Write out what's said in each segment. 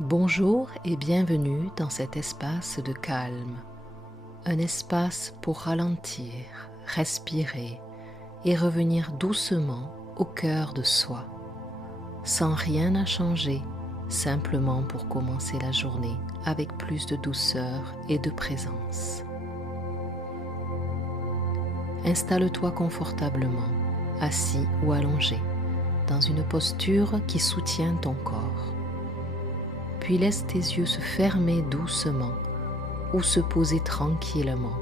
Bonjour et bienvenue dans cet espace de calme, un espace pour ralentir, respirer et revenir doucement au cœur de soi, sans rien à changer, simplement pour commencer la journée avec plus de douceur et de présence. Installe-toi confortablement, assis ou allongé, dans une posture qui soutient ton corps. Puis laisse tes yeux se fermer doucement ou se poser tranquillement.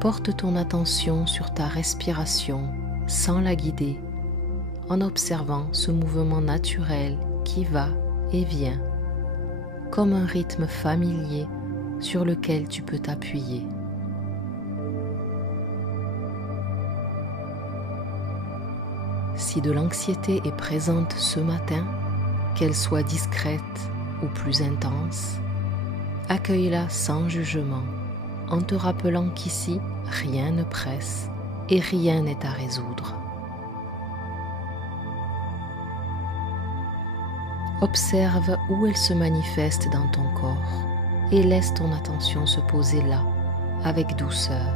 Porte ton attention sur ta respiration sans la guider, en observant ce mouvement naturel qui va et vient, comme un rythme familier sur lequel tu peux t'appuyer. Si de l'anxiété est présente ce matin, qu'elle soit discrète ou plus intense, accueille-la sans jugement, en te rappelant qu'ici, rien ne presse et rien n'est à résoudre. Observe où elle se manifeste dans ton corps et laisse ton attention se poser là, avec douceur.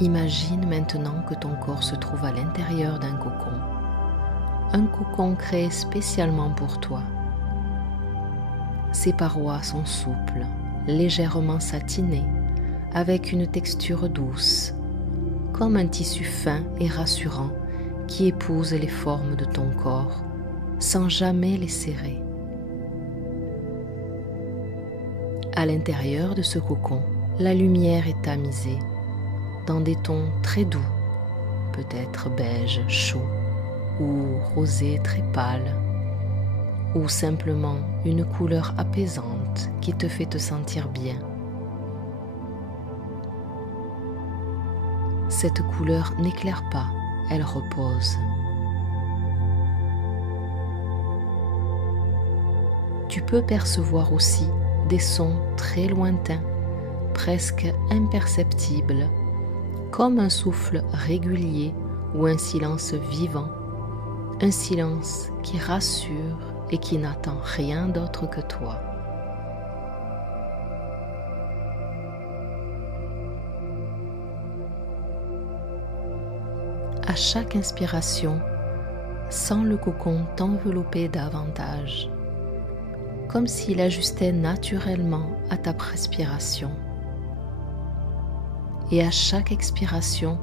Imagine maintenant que ton corps se trouve à l'intérieur d'un cocon, un cocon créé spécialement pour toi. Ses parois sont souples, légèrement satinées, avec une texture douce, comme un tissu fin et rassurant qui épouse les formes de ton corps sans jamais les serrer. À l'intérieur de ce cocon, la lumière est tamisée dans des tons très doux, peut-être beige chaud ou rosé très pâle, ou simplement une couleur apaisante qui te fait te sentir bien. Cette couleur n'éclaire pas, elle repose. Tu peux percevoir aussi des sons très lointains, presque imperceptibles, comme un souffle régulier ou un silence vivant, un silence qui rassure et qui n'attend rien d'autre que toi. À chaque inspiration, sens le cocon t'envelopper davantage, comme s'il ajustait naturellement à ta respiration. Et à chaque expiration,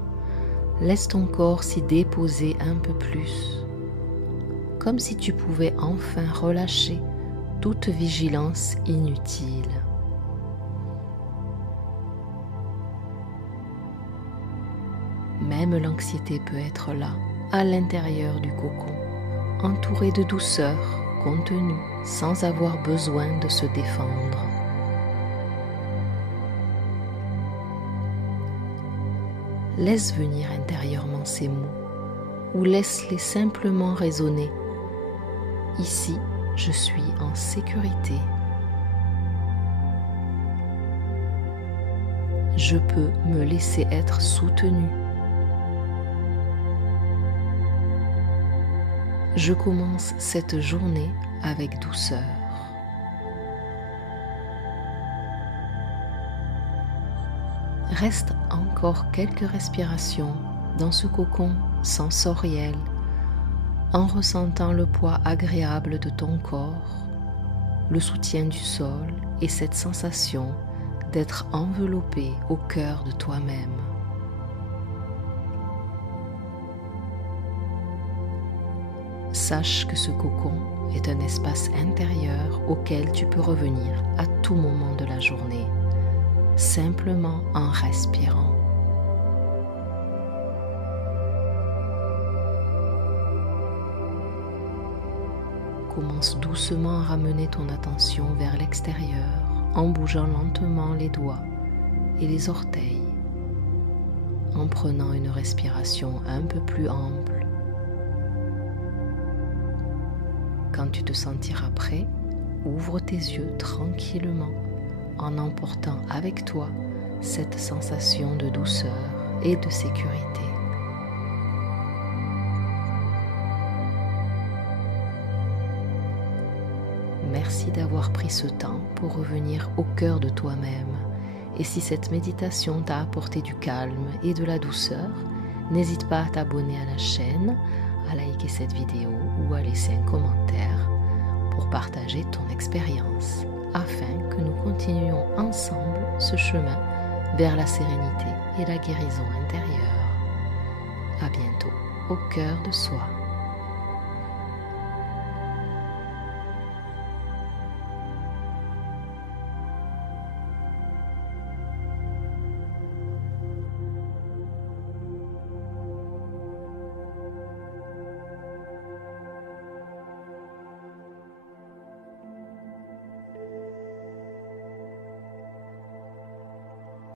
laisse ton corps s'y déposer un peu plus, comme si tu pouvais enfin relâcher toute vigilance inutile. Même l'anxiété peut être là, à l'intérieur du cocon, entourée de douceur, contenue, sans avoir besoin de se défendre. Laisse venir intérieurement ces mots, ou laisse-les simplement résonner. Ici, je suis en sécurité. Je peux me laisser être soutenu. Je commence cette journée avec douceur. Reste encore quelques respirations dans ce cocon sensoriel, en ressentant le poids agréable de ton corps, le soutien du sol et cette sensation d'être enveloppé au cœur de toi-même. Sache que ce cocon est un espace intérieur auquel tu peux revenir à tout moment de la journée, simplement en respirant. Commence doucement à ramener ton attention vers l'extérieur en bougeant lentement les doigts et les orteils, en prenant une respiration un peu plus ample. Quand tu te sentiras prêt, ouvre tes yeux tranquillement en emportant avec toi cette sensation de douceur et de sécurité. Merci d'avoir pris ce temps pour revenir au cœur de toi-même. Et si cette méditation t'a apporté du calme et de la douceur, n'hésite pas à t'abonner à la chaîne, à liker cette vidéo ou à laisser un commentaire pour partager ton expérience, afin que nous continuions ensemble ce chemin vers la sérénité et la guérison intérieure. À bientôt au cœur de soi.